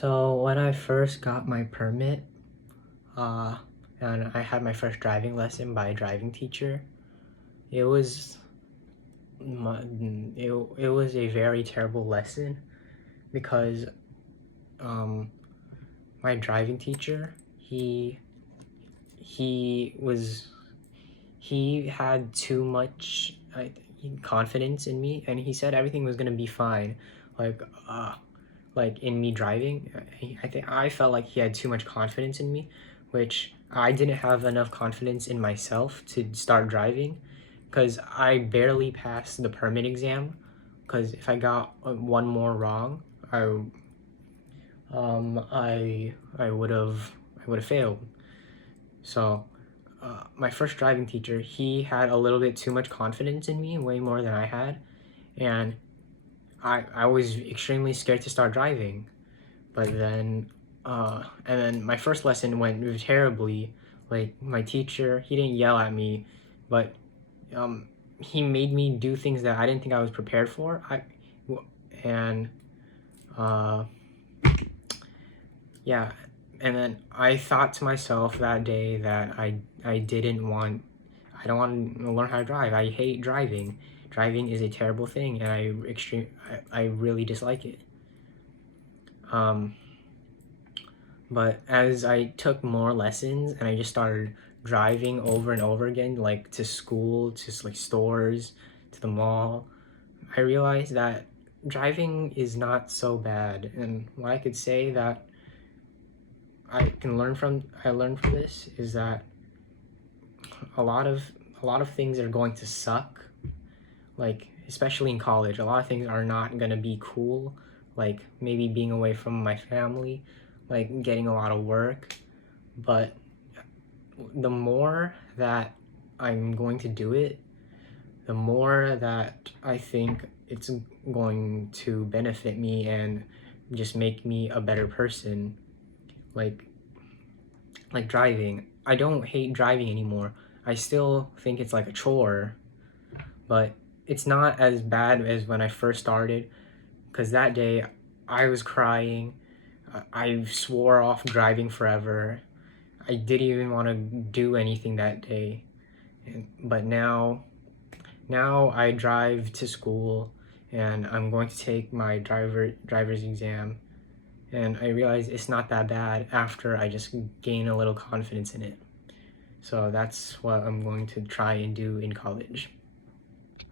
So when I first got my permit, uh, and I had my first driving lesson by a driving teacher, it was it was a very terrible lesson because um, my driving teacher he was he had too much confidence in me, and he said everything was gonna be fine, like uh, like in me driving. I think I felt like he had too much confidence in me, which I didn't have enough confidence in myself to start driving, because I barely passed the permit exam. Because if I got one more wrong, I would have failed. So my first driving teacher, he had a little bit too much confidence in me, way more than I had, and I was extremely scared to start driving. But then and then my first lesson went terribly. Like, my teacher, he didn't yell at me, but um he made me do things that I didn't think I was prepared for. And uh yeah, and then I thought to myself that day that I don't want to learn how to drive. I hate driving. Driving is a terrible thing, and I really dislike it. um But as I took more lessons and I just started driving over and over again, like to school, to like stores, to the mall, I realized that driving is not so bad. And what I could say that I learned from this is that a lot of a lot of things are going to suck. Like, especially in college, a lot of things are not gonna be cool. Like, maybe being away from my family, like getting a lot of work. But the more that I'm going to do it, the more that I think it's going to benefit me and just make me a better person. Like like driving. I don't hate driving anymore. I still think it's like a chore, but it's not as bad as when I first started, because that day I was crying. I swore off driving forever. I didn't even want to do anything that day. But now I drive to school, and I'm going to take my driver's exam, and I realize it's not that bad after I just gain a little confidence in it. So that's what I'm going to try and do in college.